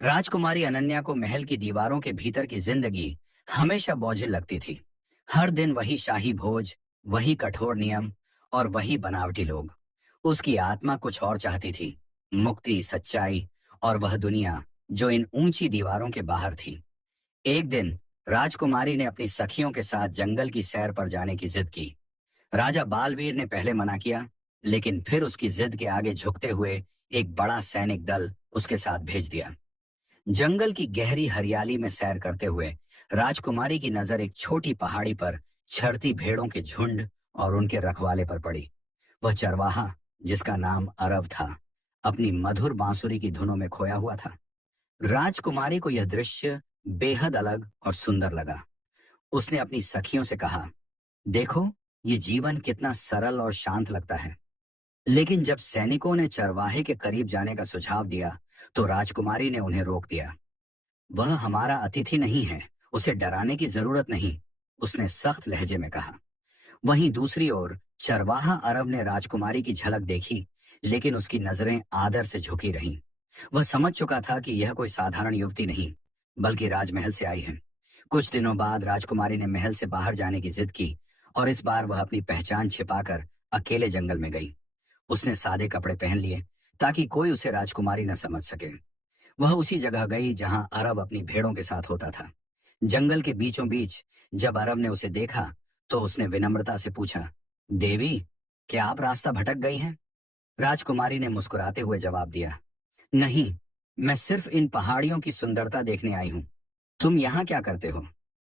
राजकुमारी अनन्या को महल की दीवारों के भीतर की जिंदगी हमेशा बोझिल लगती थी। हर दिन वही शाही भोज, वही कठोर नियम और वही बनावटी लोग। उसकी आत्मा कुछ और चाहती थी, मुक्ति, सच्चाई और वह दुनिया जो इन ऊंची दीवारों के बाहर थी। एक दिन राजकुमारी ने अपनी सखियों के साथ जंगल की सैर पर जाने की जिद की। राजा बालवीर ने पहले मना किया, लेकिन फिर उसकी जिद के आगे झुकते हुए एक बड़ा सैनिक दल उसके साथ भेज दिया। जंगल की गहरी हरियाली में सैर करते हुए राजकुमारी की नजर एक छोटी पहाड़ी पर चरती भेड़ों के झुंड और उनके रखवाले पर पड़ी। वह चरवाहा, जिसका नाम अरव था, अपनी मधुर बांसुरी की धुनों में खोया हुआ था। राजकुमारी को यह दृश्य बेहद अलग और सुंदर लगा। उसने अपनी सखियों से कहा, देखो, ये जीवन कितना सरल और शांत लगता है। लेकिन जब सैनिकों ने चरवाहे के करीब जाने का सुझाव दिया, तो राजकुमारी ने उन्हें रोक दिया। वह हमारा अतिथि नहीं है, उसे डराने की जरूरत नहीं, उसने सख्त लहजे में कहा। वहीं दूसरी ओर चरवाहा अरब ने राजकुमारी की झलक देखी, लेकिन उसकी नजरें आदर से झुकी रहीं। वह समझ चुका था कि यह कोई साधारण युवती नहीं, बल्कि राजमहल से आई है। कुछ दिनों बाद राजकुमारी ने महल से बाहर जाने की जिद की, और इस बार वह अपनी पहचान छिपाकर अकेले जंगल में गई। उसने सादे कपड़े पहन लिए, ताकि कोई उसे राजकुमारी न समझ सके। वह उसी जगह गई जहां अरब अपनी भेड़ों के साथ होता था। जंगल के बीचों बीच जब अरब ने उसे देखा, तो उसने विनम्रता से पूछा, देवी, क्या आप रास्ता भटक गई हैं? राजकुमारी ने मुस्कुराते हुए जवाब दिया, नहीं, मैं सिर्फ इन पहाड़ियों की सुंदरता देखने आई हूं। तुम यहाँ क्या करते हो?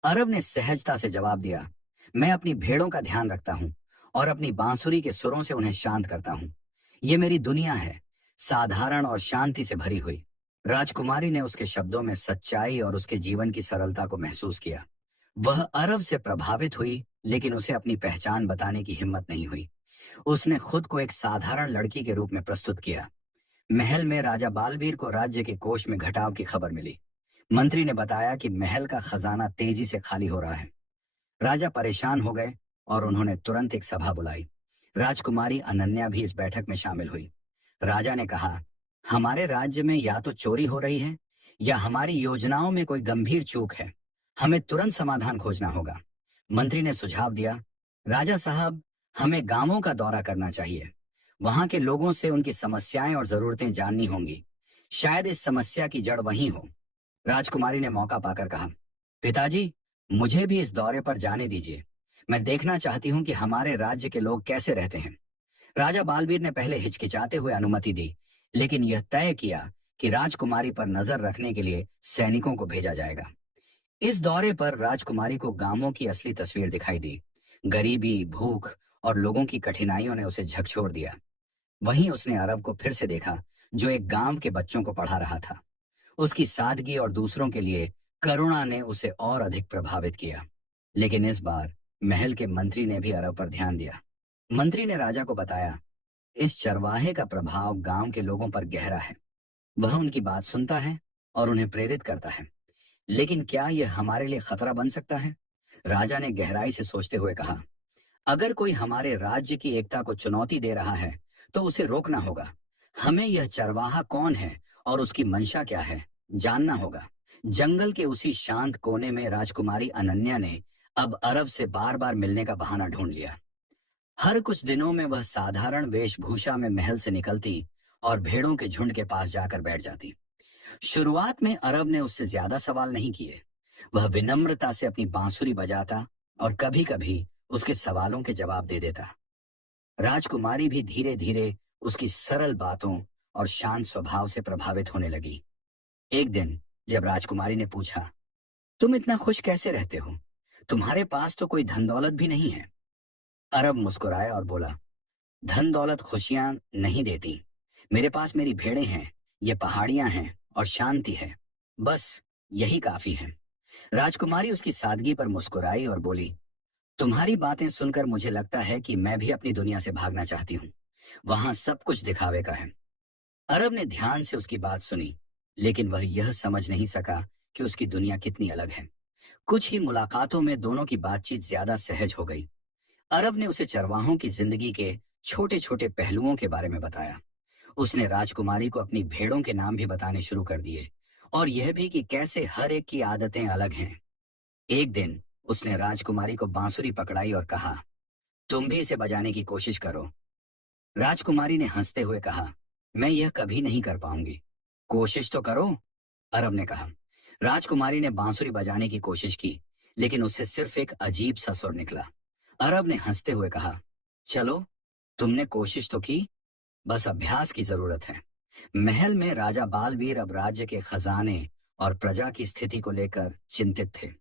अरब ने सहजता से जवाब दिया, मैं अपनी भेड़ों का ध्यान रखता हूँ और अपनी बांसुरी के सुरों से उन्हें शांत करता हूँ। ये मेरी दुनिया है, साधारण और शांति से भरी हुई। राजकुमारी ने उसके शब्दों में सच्चाई और उसके जीवन की सरलता को महसूस किया। वह अरब से प्रभावित हुई, लेकिन उसे अपनी पहचान बताने की हिम्मत नहीं हुई। उसने खुद को एक साधारण लड़की के रूप में प्रस्तुत किया। महल में राजा बालवीर को राज्य के कोष में घटाव की खबर मिली। मंत्री ने बताया कि महल का खजाना तेजी से खाली हो रहा है। राजा परेशान हो गए और उन्होंने तुरंत एक सभा बुलाई। राजकुमारी अनन्या भी इस बैठक में शामिल हुई। राजा ने कहा, हमारे राज्य में या तो चोरी हो रही है, या हमारी योजनाओं में कोई गंभीर चूक है। हमें तुरंत समाधान खोजना होगा। मंत्री ने सुझाव दिया, राजा साहब, हमें गांवों का दौरा करना चाहिए। वहां के लोगों से उनकी समस्याएं और जरूरतें जाननी होंगी। शायद इस समस्या की जड़ वहीं हो। राजकुमारी ने मौका पाकर कहा, पिताजी, मुझे भी इस दौरे पर जाने दीजिए। मैं देखना चाहती हूँ कि हमारे राज्य के लोग कैसे रहते हैं। राजा बालवीर ने पहले हिचकिचाते हुए अनुमति दी, लेकिन यह तय किया कि राजकुमारी पर नजर रखने के लिए सैनिकों को भेजा जाएगा। इस दौरे पर राजकुमारी को गांवों की असली तस्वीर दिखाई दी। गरीबी, भूख और लोगों की कठिनाइयों ने उसे झकझोर दिया। वहीं उसने अरब को फिर से देखा, जो एक गांव के बच्चों को पढ़ा रहा था। उसकी सादगी और दूसरों के लिए करुणा ने उसे और अधिक प्रभावित किया। लेकिन इस बार महल के मंत्री ने भी अरब पर ध्यान दिया। मंत्री ने राजा को बताया, इस चरवाहे का प्रभाव गांव के लोगों पर गहरा है। वह उनकी बात सुनता है और उन्हें प्रेरित करता है। लेकिन क्या यह हमारे लिए खतरा बन सकता है? राजा ने गहराई से सोचते हुए कहा, अगर कोई हमारे राज्य की एकता को चुनौती दे रहा है, तो उसे रोकना होगा। हमें यह चरवाहा कौन है और उसकी मंशा क्या है, जानना होगा। जंगल के उसी शांत कोने में राजकुमारी अनन्या ने अब अरब से बार बार मिलने का बहाना ढूंढ लिया। हर कुछ दिनों में वह साधारण वेशभूषा में महल से निकलती और भेड़ों के झुंड के पास जाकर बैठ जाती। शुरुआत में अरब ने उससे ज्यादा सवाल नहीं किए। वह विनम्रता से अपनी बांसुरी बजाता और कभी कभी उसके सवालों के जवाब दे देता। राजकुमारी भी धीरे धीरे उसकी सरल बातों और शांत स्वभाव से प्रभावित होने लगी। एक दिन जब राजकुमारी ने पूछा, तुम इतना खुश कैसे रहते हो? तुम्हारे पास तो कोई धन दौलत भी नहीं है। अरब मुस्कुराया और बोला, धन दौलत खुशियां नहीं देती। मेरे पास मेरी भेड़ें हैं, ये पहाड़ियां हैं और शांति है। बस यही काफी है। राजकुमारी उसकी सादगी पर मुस्कुराई और बोली, तुम्हारी बातें सुनकर मुझे लगता है कि मैं भी अपनी दुनिया से भागना चाहती हूँ। वहां सब कुछ दिखावे का है। अरब ने ध्यान से उसकी बात सुनी, लेकिन वह यह समझ नहीं सका कि उसकी दुनिया कितनी अलग है। कुछ ही मुलाकातों में दोनों की बातचीत ज्यादा सहज हो गई। अरब ने उसे चरवाहों की जिंदगी के छोटे छोटे पहलुओं के बारे में बताया। उसने राजकुमारी को अपनी भेड़ों के नाम भी बताने शुरू कर दिए और यह भी कि कैसे हर एक की आदतें अलग हैं। एक दिन उसने राजकुमारी को बांसुरी पकड़ाई और कहा, तुम भी इसे बजाने की कोशिश करो। राजकुमारी ने हंसते हुए कहा, मैं यह कभी नहीं कर पाऊंगी। कोशिश तो करो, अरब ने कहा। राजकुमारी ने बांसुरी बजाने की कोशिश की, लेकिन उससे सिर्फ एक अजीब सा सुर निकला। अरब ने हंसते हुए कहा, चलो, तुमने कोशिश तो की, बस अभ्यास की जरूरत है। महल में राजा बालवीर अब राज्य के खजाने और प्रजा की स्थिति को लेकर चिंतित थे।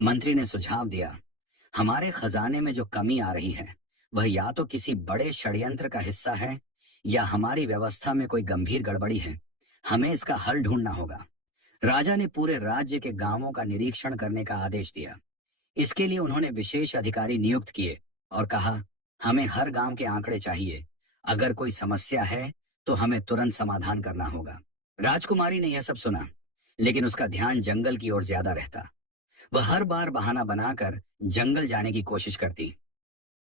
मंत्री ने सुझाव दिया, हमारे खजाने में जो कमी आ रही है वह या तो किसी बड़े षड्यंत्र का हिस्सा है या हमारी व्यवस्था में कोई गंभीर गड़बड़ी है। हमें इसका हल ढूंढना होगा। राजा ने पूरे राज्य के गांवों का निरीक्षण करने का आदेश दिया। इसके लिए उन्होंने विशेष अधिकारी नियुक्त किए और कहा, हमें हर गांव के आंकड़े चाहिए। अगर कोई समस्या है तो हमें तुरंत समाधान करना होगा। राजकुमारी ने यह सब सुना, लेकिन उसका ध्यान जंगल की ओर ज्यादा रहता। वह हर बार बहाना बनाकर जंगल जाने की कोशिश करती।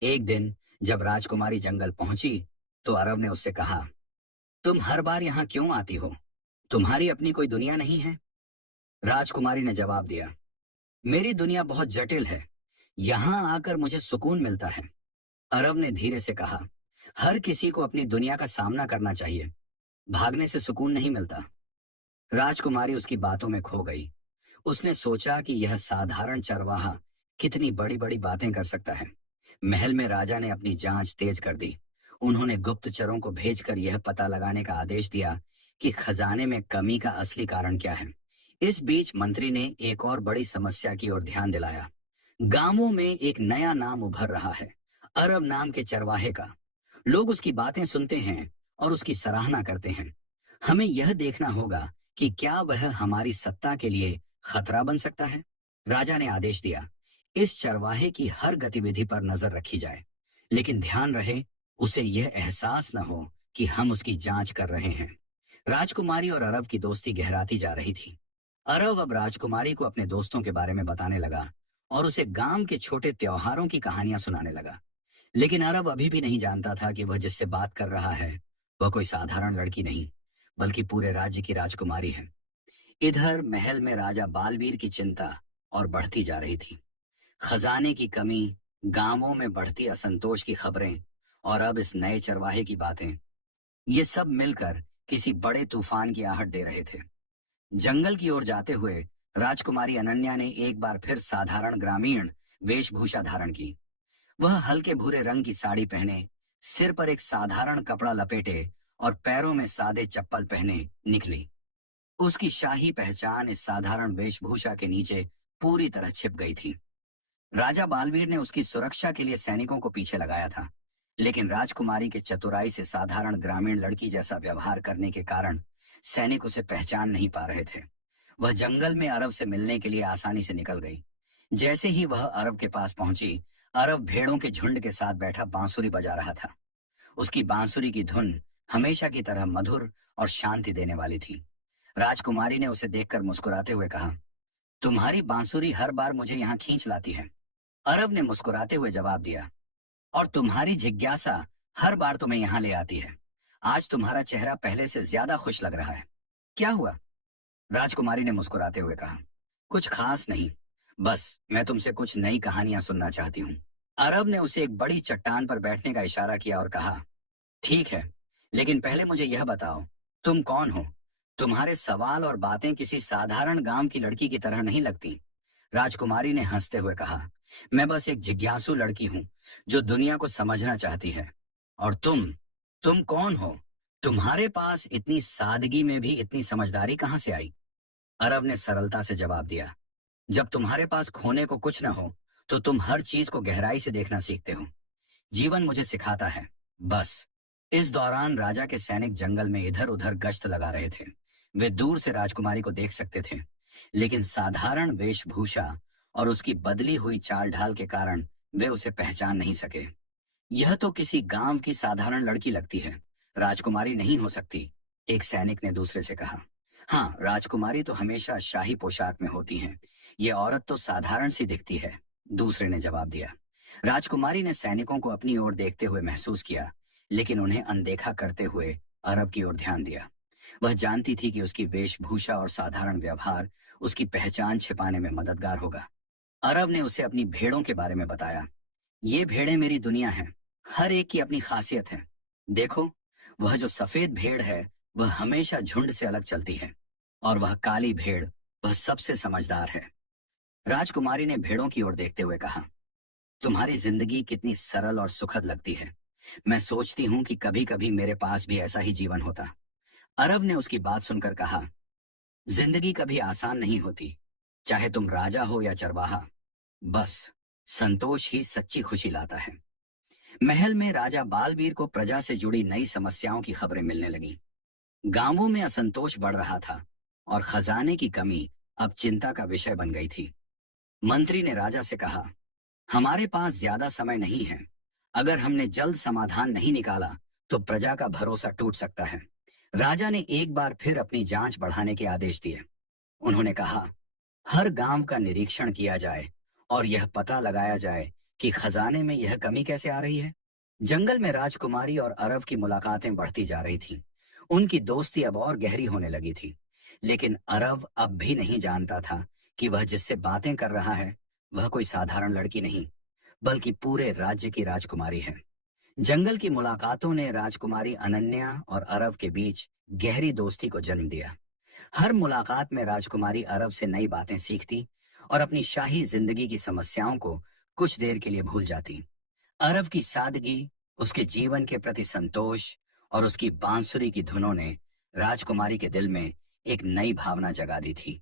एक दिन जब राजकुमारी जंगल पहुंची तो अरब ने उससे कहा, तुम हर बार यहाँ क्यों आती हो? तुम्हारी अपनी कोई दुनिया नहीं है? राजकुमारी ने जवाब दिया, मेरी दुनिया बहुत जटिल है, यहाँ आकर मुझे सुकून मिलता है। अरब ने धीरे से कहा, हर किसी को अपनी दुनिया का सामना करना चाहिए, भागने से सुकून नहीं मिलता। राजकुमारी उसकी बातों में खो गई। उसने सोचा कि यह साधारण चरवाहा कितनी बड़ी बड़ी बातें कर सकता है। महल में राजा ने अपनी जांच तेज कर दी। उन्होंने गुप्तचरों को भेजकर यह पता लगाने का आदेश दिया कि खजाने में कमी का असली कारण क्या है। इस बीच मंत्री ने एक और बड़ी समस्या की ओर ध्यान दिलाया। गांवों में एक नया नाम उभर रहा है, अरब नाम के चरवाहे का। लोग उसकी बातें सुनते हैं और उसकी सराहना करते हैं। हमें यह देखना होगा कि क्या वह हमारी सत्ता के लिए खतरा बन सकता है। राजा ने आदेश दिया, इस चरवाहे की हर गतिविधि पर नजर रखी जाए, लेकिन ध्यान रहे उसे यह एहसास न हो कि हम उसकी जांच कर रहे हैं। राजकुमारी और अरब की दोस्ती गहराती जा रही थी। अरब अब राजकुमारी को अपने दोस्तों के बारे में बताने लगा और उसे गांव के छोटे त्योहारों की कहानियां सुनाने लगा। लेकिन अरब अभी भी नहीं जानता था कि वह जिससे बात कर रहा है वह कोई साधारण लड़की नहीं, बल्कि पूरे राज्य की राजकुमारी है। इधर महल में राजा बालवीर की चिंता और बढ़ती जा रही थी। खजाने की कमी, गांवों में बढ़ती असंतोष की खबरें और अब इस नए चरवाहे की बातें, ये सब मिलकर किसी बड़े तूफान की आहट दे रहे थे। जंगल की ओर जाते हुए राजकुमारी अनन्या ने एक बार फिर साधारण ग्रामीण वेशभूषा धारण की। वह हल्के भूरे रंग की साड़ी पहने, सिर पर एक साधारण कपड़ा लपेटे और पैरों में सादे चप्पल पहने निकली। उसकी शाही पहचान इस साधारण वेशभूषा के नीचे पूरी तरह छिप गई थी। राजा बालवीर ने उसकी सुरक्षा के लिए सैनिकों को पीछे लगाया था, लेकिन राजकुमारी के चतुराई से साधारण ग्रामीण लड़की जैसा व्यवहार करने के कारण सैनिक उसे पहचान नहीं पा रहे थे। वह जंगल में अरब से मिलने के लिए आसानी से निकल गई। जैसे ही वह अरब के पास पहुंची, अरब भेड़ों के झुंड के साथ बैठा बांसुरी बजा रहा था। उसकी बांसुरी की धुन हमेशा की तरह मधुर और शांति देने वाली थी। राजकुमारी ने उसे देखकर मुस्कुराते हुए कहा, तुम्हारी बांसुरी हर बार मुझे यहाँ खींच लाती है। अरब ने मुस्कुराते हुए जवाब दिया, और तुम्हारी जिज्ञासा हर बार तुम्हें यहाँ ले आती है। आज तुम्हारा चेहरा पहले से ज्यादा खुश लग रहा है। क्या हुआ? राजकुमारी ने मुस्कुराते हुए कहा, कुछ खास नहीं, बस मैं तुमसे कुछ नई कहानियां सुनना चाहती हूँ। अरब ने उसे एक बड़ी चट्टान पर बैठने का इशारा किया और कहा, ठीक है, लेकिन पहले मुझे यह बताओ, तुम कौन हो? तुम्हारे सवाल और बातें किसी साधारण गांव की लड़की की तरह नहीं लगती। राजकुमारी ने हंसते हुए कहा, मैं बस एक जिज्ञासु लड़की हूँ जो दुनिया को समझना चाहती है। और तुम कौन हो? तुम्हारे पास इतनी सादगी में भी इतनी समझदारी कहाँ से आई? अरब ने सरलता से जवाब दिया, जब तुम्हारे पास खोने को कुछ न हो तो तुम हर चीज को गहराई से देखना सीखते हो। जीवन मुझे सिखाता है, बस। इस दौरान राजा के सैनिक जंगल में इधर उधर गश्त लगा रहे थे। वे दूर से राजकुमारी को देख सकते थे, लेकिन साधारण वेशभूषा और उसकी बदली हुई चाल ढाल के कारण वे उसे पहचान नहीं सके। यह तो किसी गांव की साधारण लड़की लगती है, राजकुमारी नहीं हो सकती, एक सैनिक ने दूसरे से कहा। हाँ, राजकुमारी तो हमेशा शाही पोशाक में होती हैं, ये औरत तो साधारण सी दिखती है, दूसरे ने जवाब दिया। राजकुमारी ने सैनिकों को अपनी ओर देखते हुए महसूस किया, लेकिन उन्हें अनदेखा करते हुए अरब की ओर ध्यान दिया। वह जानती थी कि उसकी वेशभूषा और साधारण व्यवहार उसकी पहचान छिपाने में मददगार होगा। अरब ने उसे अपनी भेड़ों के बारे में बताया। ये भेड़ें मेरी दुनिया हैं। हर एक की अपनी खासियत है। देखो, वह जो सफेद भेड़ है, वह हमेशा झुंड से अलग चलती है। और वह काली भेड़, वह सबसे समझदार है। राजकुमारी ने भेड़ों की ओर देखते हुए कहा, तुम्हारी जिंदगी कितनी सरल और सुखद लगती है। मैं सोचती हूँ कि कभी कभी मेरे पास भी ऐसा ही जीवन होता। अरब ने उसकी बात सुनकर कहा, जिंदगी कभी आसान नहीं होती, चाहे तुम राजा हो या चरवाहा। बस संतोष ही सच्ची खुशी लाता है। महल में राजा बालवीर को प्रजा से जुड़ी नई समस्याओं की खबरें मिलने लगीं। गांवों में असंतोष बढ़ रहा था और खजाने की कमी अब चिंता का विषय बन गई थी। मंत्री ने राजा से कहा, हमारे पास ज्यादा समय नहीं है। अगर हमने जल्द समाधान नहीं निकाला तो प्रजा का भरोसा टूट सकता है। राजा ने एक बार फिर अपनी जांच बढ़ाने के आदेश दिए। उन्होंने कहा, हर गांव का निरीक्षण किया जाए और यह पता लगाया जाए कि खजाने में यह कमी कैसे आ रही है। जंगल में राजकुमारी और अरब की मुलाकातें बढ़ती जा रही थीं। उनकी दोस्ती अब और गहरी होने लगी थी। लेकिन अरब अब भी नहीं जानता था कि वह जिससे बातें कर रहा है, वह कोई साधारण लड़की नहीं, बल्कि पूरे राज्य की राजकुमारी है। जंगल की मुलाकातों ने राजकुमारी अनन्या और अरब के बीच गहरी दोस्ती को जन्म दिया। हर मुलाकात में राजकुमारी अरब से नई बातें सीखती और अपनी शाही जिंदगी की समस्याओं को कुछ देर के लिए भूल जाती। अरब की सादगी, उसके जीवन के प्रति संतोष और उसकी बांसुरी की धुनों ने राजकुमारी के दिल में एक नई भावना जगा दी थी।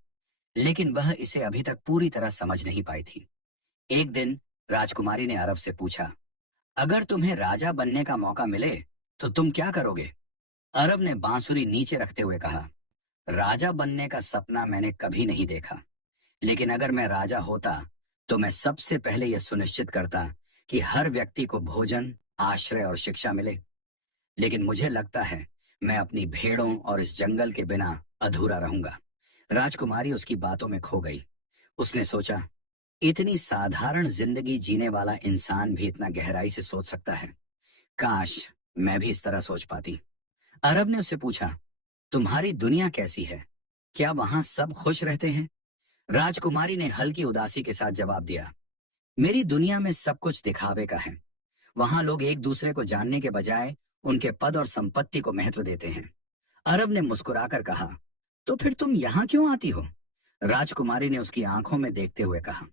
लेकिन वह इसे अभी तक पूरी तरह समझ नहीं पाई थी। एक दिन राजकुमारी ने अरब से पूछा, अगर तुम्हें राजा बनने का मौका मिले तो तुम क्या करोगे? अरब ने बांसुरी नीचे रखते हुए कहा, राजा बनने का सपना मैंने कभी नहीं देखा, लेकिन अगर मैं राजा होता तो मैं सबसे पहले यह सुनिश्चित करता कि हर व्यक्ति को भोजन, आश्रय और शिक्षा मिले। लेकिन मुझे लगता है मैं अपनी भेड़ों और इस जंगल के बिना अधूरा रहूंगा। राजकुमारी उसकी बातों में खो गई। उसने सोचा, इतनी साधारण जिंदगी जीने वाला इंसान भी इतना गहराई से सोच सकता है। काश मैं भी इस तरह सोच पाती। अरब ने उससे पूछा, तुम्हारी दुनिया कैसी है? क्या वहां सब खुश रहते हैं? राजकुमारी ने हल्की उदासी के साथ जवाब दिया, मेरी दुनिया में सब कुछ दिखावे का है। वहां लोग एक दूसरे को जानने के बजाय उनके पद और संपत्ति को महत्व देते हैं। अरब ने मुस्कुराकर कहा, तो फिर तुम यहाँ क्यों आती हो? राजकुमारी ने उसकी आंखों में देखते हुए कहा,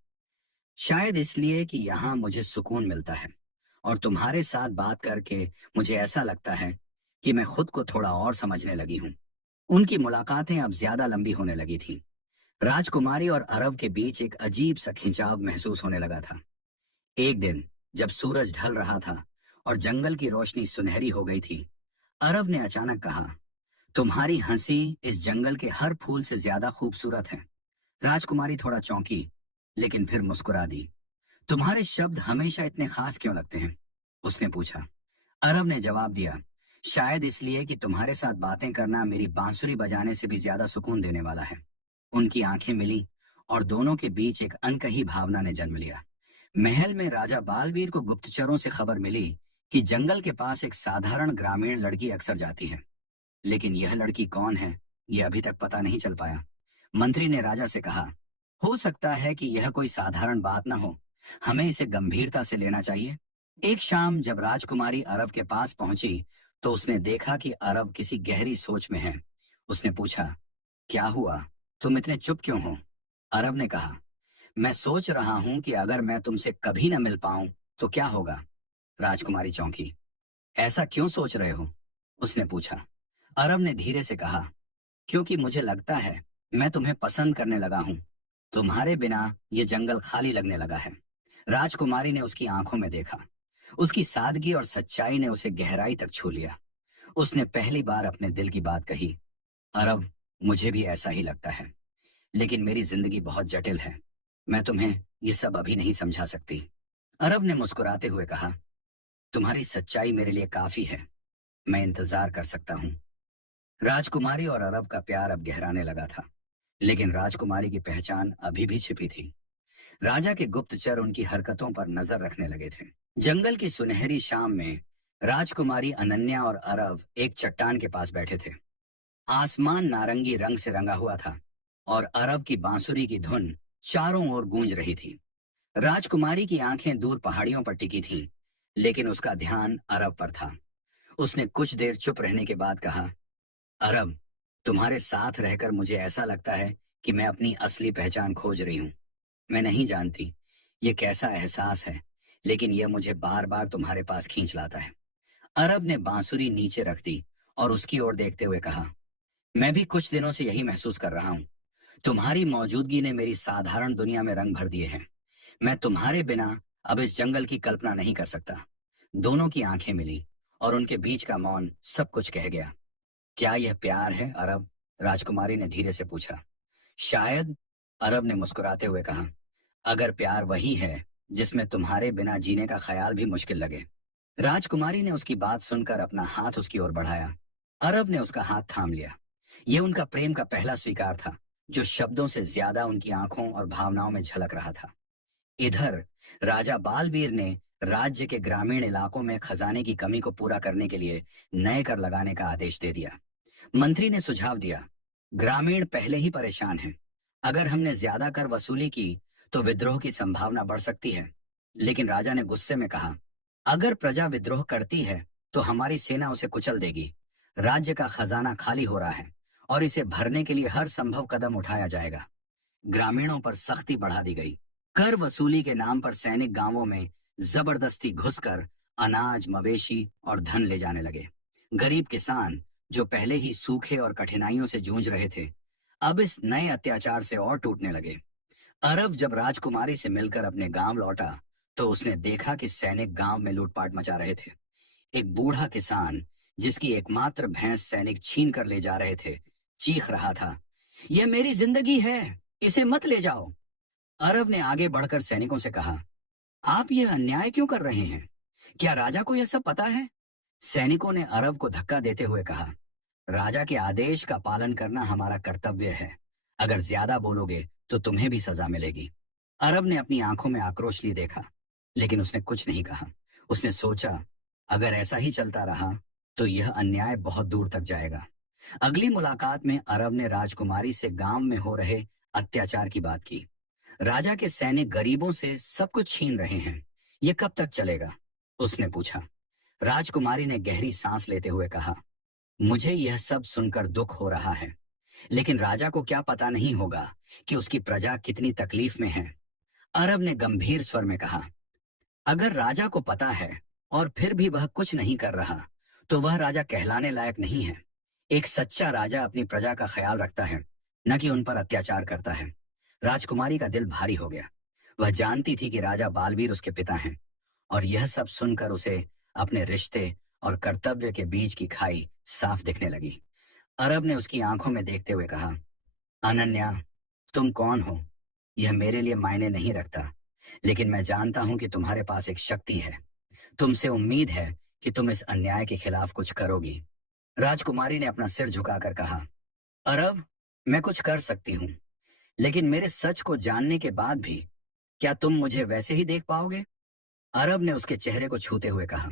शायद इसलिए कि यहाँ मुझे सुकून मिलता है और तुम्हारे साथ बात करके मुझे ऐसा लगता है कि मैं खुद को थोड़ा और समझने लगी हूँ। उनकी मुलाकातें अब ज्यादा लंबी होने लगी थीं। राजकुमारी और अरब के बीच एक अजीब सा खिंचाव महसूस होने लगा था। एक दिन जब सूरज ढल रहा था और जंगल की रोशनी सुनहरी हो गई थी, अरब ने अचानक कहा, तुम्हारी हंसी इस जंगल के हर फूल से ज्यादा खूबसूरत है। राजकुमारी थोड़ा चौंकी, लेकिन फिर मुस्कुरा दी। तुम्हारे शब्द हमेशा इतने खास क्यों लगते हैं? उसने पूछा। अरब ने जवाब दिया, शायद इसलिए कि तुम्हारे साथ बातें करना मेरी बांसुरी बजाने से भी ज्यादा सुकून देने वाला है। उनकी आंखें मिली और दोनों के बीच एक अनकही भावना ने जन्म लिया। महल में राजा बालवीर को गुप्तचरों से खबर मिली कि जंगल के पास एक साधारण ग्रामीण लड़की अक्सर जाती है, लेकिन यह लड़की कौन है, यह अभी तक पता नहीं चल पाया। मंत्री ने राजा से कहा, हो सकता है कि यह कोई साधारण बात ना हो, हमें इसे गंभीरता से लेना चाहिए। एक शाम जब राजकुमारी अरब के पास पहुंची तो उसने देखा कि अरब किसी गहरी सोच में है। उसने पूछा, क्या हुआ, तुम इतने चुप क्यों हो? अरब ने कहा, मैं सोच रहा हूं कि अगर मैं तुमसे कभी न मिल पाऊं तो क्या होगा। राजकुमारी चौंकी। ऐसा क्यों सोच रहे हो? उसने पूछा। अरब ने धीरे से कहा, क्योंकि मुझे लगता है मैं तुम्हें पसंद करने लगा हूं। तुम्हारे बिना ये जंगल खाली लगने लगा है। राजकुमारी ने उसकी आंखों में देखा। उसकी सादगी और सच्चाई ने उसे गहराई तक छू लिया। उसने पहली बार अपने दिल की बात कही, अरब, मुझे भी ऐसा ही लगता है, लेकिन मेरी जिंदगी बहुत जटिल है। मैं तुम्हें ये सब अभी नहीं समझा सकती। अरब ने मुस्कुराते हुए कहा, तुम्हारी सच्चाई मेरे लिए काफी है, मैं इंतजार कर सकता हूँ। राजकुमारी और अरब का प्यार अब गहराने लगा था, लेकिन राजकुमारी की पहचान अभी भी छिपी थी। राजा के गुप्तचर उनकी हरकतों पर नजर रखने लगे थे। जंगल की सुनहरी शाम में राजकुमारी अनन्या और अरब एक चट्टान के पास बैठे थे। आसमान नारंगी रंग से रंगा हुआ था और अरब की बांसुरी की धुन चारों ओर गूंज रही थी। राजकुमारी की आंखें दूर पहाड़ियों पर टिकी थीं, लेकिन उसका ध्यान अरब पर था। उसने कुछ देर चुप रहने के बाद कहा, अरब, तुम्हारे साथ रहकर मुझे ऐसा लगता है कि मैं अपनी असली पहचान खोज रही हूँ। मैं नहीं जानती ये कैसा एहसास है, लेकिन यह मुझे बार बार तुम्हारे पास खींच लाता है। अरब ने बांसुरी नीचे रख दी और उसकी ओर देखते हुए कहा, मैं भी कुछ दिनों से यही महसूस कर रहा हूँ। तुम्हारी मौजूदगी ने मेरी साधारण दुनिया में रंग भर दिए हैं। मैं तुम्हारे बिना अब इस जंगल की कल्पना नहीं कर सकता। दोनों की आंखें मिली और उनके बीच का मौन सब कुछ कह गया। क्या यह प्यार है, अरब? राजकुमारी ने धीरे से पूछा। शायद, अरब ने मुस्कुराते हुए कहा, अगर प्यार वही है जिसमें तुम्हारे बिना जीने का ख्याल भी मुश्किल लगे। राजकुमारी ने उसकी बात सुनकर अपना हाथ उसकी ओर बढ़ाया। अरब ने उसका हाथ थाम लिया। यह उनका प्रेम का पहला स्वीकार था, जो शब्दों से ज्यादा उनकी आंखों और भावनाओं में झलक रहा था। इधर राजा बालवीर ने राज्य के ग्रामीण इलाकों में खजाने की कमी को पूरा करने के लिए नए कर लगाने का आदेश दे दिया। मंत्री ने सुझाव दिया, ग्रामीण पहले ही परेशान हैं। अगर हमने ज्यादा कर वसूली की तो विद्रोह की संभावना बढ़ सकती है। लेकिन राजा ने गुस्से में कहा, अगर प्रजा विद्रोह करती है तो हमारी सेना उसे कुचल देगी। राज्य का खजाना खाली हो रहा है और इसे भरने के लिए हर संभव कदम उठाया जाएगा। ग्रामीणों पर सख्ती बढ़ा दी गई। कर वसूली के नाम पर सैनिक गांवों में जबरदस्ती घुसकर अनाज, मवेशी और धन ले जाने लगे। गरीब किसान, जो पहले ही सूखे और कठिनाइयों से जूझ रहे थे, अब इस नए अत्याचार से और टूटने लगे। अरब जब राजकुमारी से मिलकर अपने गांव लौटा तो उसने देखा कि सैनिक गांव में लूटपाट मचा रहे थे। एक बूढ़ा किसान, जिसकी एकमात्र भैंस सैनिक छीन कर ले जा रहे थे, चीख रहा था, यह मेरी जिंदगी है, इसे मत ले जाओ। अरब ने आगे बढ़कर सैनिकों से कहा, आप यह अन्याय क्यों कर रहे हैं? क्या राजा को यह सब पता है? सैनिकों ने अरब को धक्का देते हुए कहा, राजा के आदेश का पालन करना हमारा कर्तव्य है। अगर ज्यादा बोलोगे तो तुम्हें भी सजा मिलेगी। अरब ने अपनी आंखों में आक्रोश लिए देखा, लेकिन उसने कुछ नहीं कहा। उसने सोचा, अगर ऐसा ही चलता रहा तो यह अन्याय बहुत दूर तक जाएगा। अगली मुलाकात में अरब ने राजकुमारी से गांव में हो रहे अत्याचार की बात की। राजा के सैनिक गरीबों से सब कुछ छीन रहे हैं, ये कब तक चलेगा? उसने पूछा। राजकुमारी ने गहरी सांस लेते हुए कहा, मुझे यह सब सुनकर दुख हो रहा है, लेकिन राजा को क्या पता नहीं होगा कि उसकी प्रजा कितनी तकलीफ में है। अरब ने गंभीर स्वर में कहा, अगर राजा को पता है और फिर भी वह कुछ नहीं कर रहा तो वह राजा कहलाने लायक नहीं है। एक सच्चा राजा अपनी प्रजा का ख्याल रखता है, न कि उन पर अत्याचार करता है। राजकुमारी का दिल भारी हो गया। वह जानती थी कि राजा बालवीर उसके पिता हैं, और यह सब सुनकर उसे अपने रिश्ते और कर्तव्य के बीच की खाई साफ दिखने लगी। अरब ने उसकी आंखों में देखते हुए कहा, अनन्या, तुम कौन हो यह मेरे लिए मायने नहीं रखता, लेकिन मैं जानता हूं कि तुम्हारे पास एक शक्ति है। तुमसे उम्मीद है कि तुम इस अन्याय के खिलाफ कुछ करोगी। राजकुमारी ने अपना सिर झुकाकर कहा, अरब, मैं कुछ कर सकती हूँ, लेकिन मेरे सच को जानने के बाद भी क्या तुम मुझे वैसे ही देख पाओगे? अरब ने उसके चेहरे को छूते हुए कहा,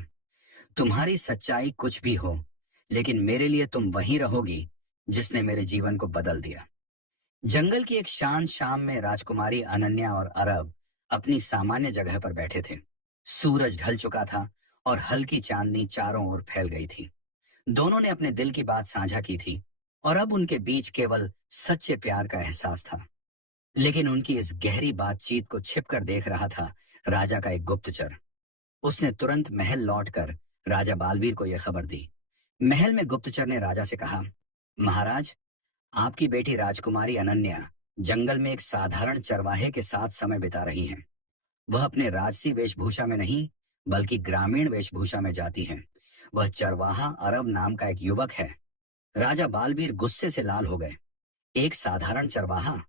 तुम्हारी सच्चाई कुछ भी हो, लेकिन मेरे लिए तुम वही रहोगी जिसने मेरे जीवन को बदल दिया। जंगल की एक शांत शाम में राजकुमारी, अनन्या और अरब अपनी सामान्य जगह पर बैठे थे। सूरज ढल चुका था और हल्की चांदनी चारों ओर फैल गई थी। दोनों ने अपने दिल की बात साझा की थी और अब उनके बीच केवल सच्चे प्यार का एहसास था। लेकिन उनकी इस गहरी बातचीत को छिपकर देख रहा था राजा का एक गुप्तचर। उसने तुरंत महल लौटकर राजा बालवीर को यह खबर दी। महल में गुप्तचर ने राजा से कहा, महाराज, आपकी बेटी राजकुमारी अनन्या जंगल में एक साधारण चरवाहे के साथ समय बिता रही हैं। वह अपने राजसी वेशभूषा में नहीं, बल्कि ग्रामीण वेशभूषा में जाती हैं। वह चरवाहा अरब नाम का एक युवक है। राजा बालवीर गुस्से से लाल हो गए। एक साधारण चरवाहा,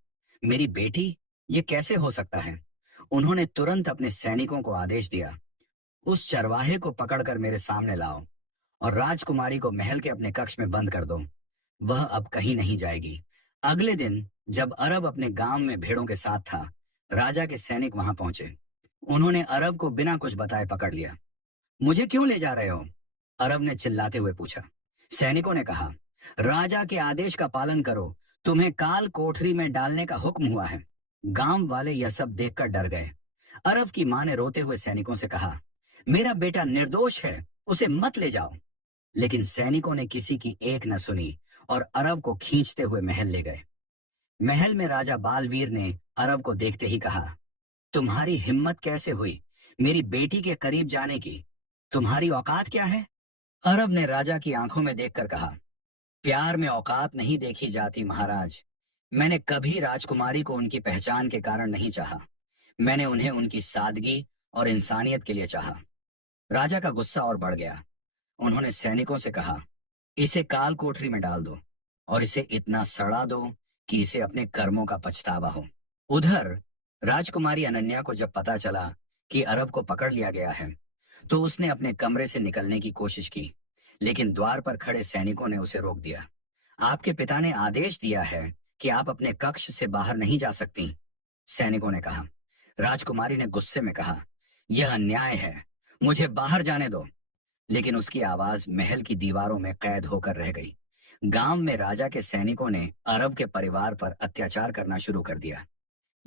मेरी बेटी, ये कैसे हो सकता है? उन्होंने तुरंत अपने सैनिकों को आदेश दिया, उस चरवाहे को पकड़कर मेरे सामने लाओ और राजकुमारी को महल के अपने कक्ष में बंद कर दो। वह अब कहीं नहीं जाएगी। अगले दिन जब अरब अपने गांव में भेड़ों के साथ था, राजा के सैनिक वहां पहुंचे। उन्होंने अरब को बिना कुछ बताए पकड़ लिया। मुझे क्यों ले जा रहे हो? अरब ने चिल्लाते हुए पूछा। सैनिकों ने कहा, राजा के आदेश का पालन करो, तुम्हें काल कोठरी में डालने का हुक्म हुआ है। गांव वाले यह सब देखकर डर गए। अरब की मां ने रोते हुए सैनिकों से कहा, मेरा बेटा निर्दोष है, उसे मत ले जाओ। लेकिन सैनिकों ने किसी की एक न सुनी और अरब को खींचते हुए महल ले गए। महल में राजा बालवीर ने अरब को देखते ही कहा, तुम्हारी हिम्मत कैसे हुई मेरी बेटी के करीब जाने की? तुम्हारी औकात क्या है? अरब ने राजा की आंखों में देखकर कहा, प्यार में औकात नहीं देखी जाती महाराज। मैंने कभी राजकुमारी को उनकी पहचान के कारण नहीं चाहा। मैंने उन्हें उनकी सादगी और इंसानियत के लिए चाहा। राजा का गुस्सा और बढ़ गया। उन्होंने सैनिकों से कहा, इसे काल कोठरी में डाल दो और इसे इतना सड़ा दो कि इसे अपने कर्मों का पछतावा हो। उधर राजकुमारी अनन्या को जब पता चला कि अरब को पकड़ लिया गया है, तो उसने अपने कमरे से निकलने की कोशिश की, लेकिन द्वार पर खड़े सैनिकों ने उसे रोक दिया। आपके पिता ने आदेश दिया है कि आप अपने कक्ष से बाहर नहीं जा सकती, सैनिकों ने कहा। राजकुमारी ने गुस्से में कहा, यह अन्याय है, मुझे बाहर जाने दो। लेकिन उसकी आवाज महल की दीवारों में कैद होकर रह गई। गांव में राजा के सैनिकों ने अरब के परिवार पर अत्याचार करना शुरू कर दिया।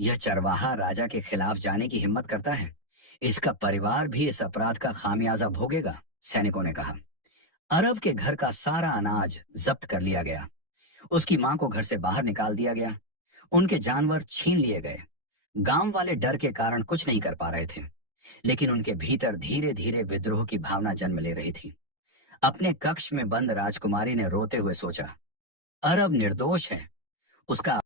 यह चरवाहा राजा के खिलाफ जाने की हिम्मत करता है, इसका परिवार भी इस अपराध का खामियाजा भोगेगा, सैनिकों ने कहा। अरब के घर का सारा अनाज जब्त कर लिया गया। उसकी मां को घर से बाहर निकाल दिया गया। उनके जानवर छीन लिए गए। गांव वाले डर के कारण कुछ नहीं कर पा रहे थे, लेकिन उनके भीतर धीरे धीरे विद्रोह की भावना जन्म ले रही थी। अपने कक्ष में बंद राजकुमारी ने रोते हुए सोचा, अरब निर्दोष है, उसका